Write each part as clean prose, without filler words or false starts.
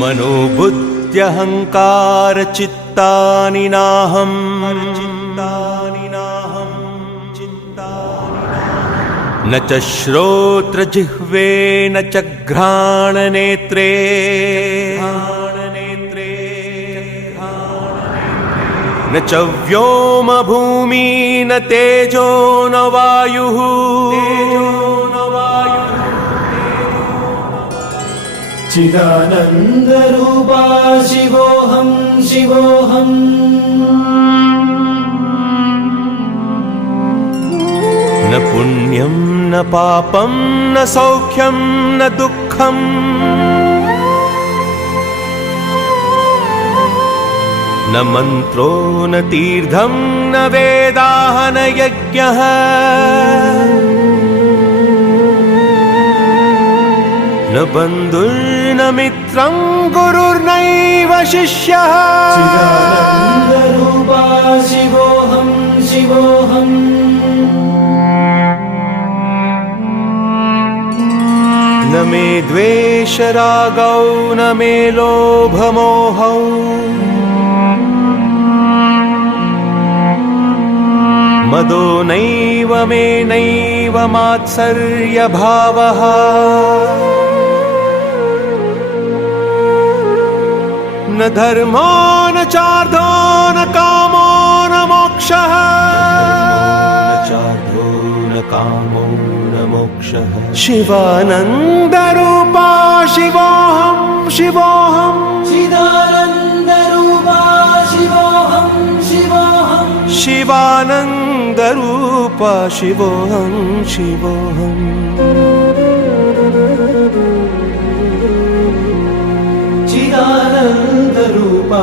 मनोबुद्ध्यहंकार चित्तानि नाहम् न च श्रोत्रजिह्वे न च घ्राणनेत्रे न च व्योमभूमि न तेजो न वायुः चिदानन्दरूपा शिवोऽहं शिवोऽहम् न पुण्यं न पापं न सौख्यं न दुःखम् न मन्त्रो न तीर्थं न वेदाः न यज्ञः न बन्धुर्न मित्रं गुरुर्नैव शिष्यः चिदानन्दरूपा शिवोऽहं शिवोऽहम् न मे द्वेषरागौ न मे लोभमोहौ मदो नैव मे नैव मात्सर्यभावः न धर्मो न चार्धो न कामो न मोक्षः शिवानन्दरूपा शिवोऽहं शिवोऽहं चिदानन्दरूपा शिवोऽहं शिवोऽहं शिवानन्दरूपा शिवोऽहं शिवोऽहम् चिदानन्दरूपा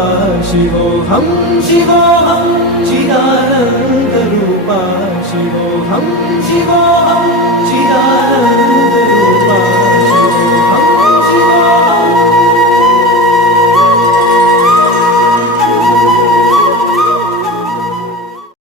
शिवोऽहं शिवोऽहं चिदानन्दरूपा शिवोऽहं शिवोऽहम्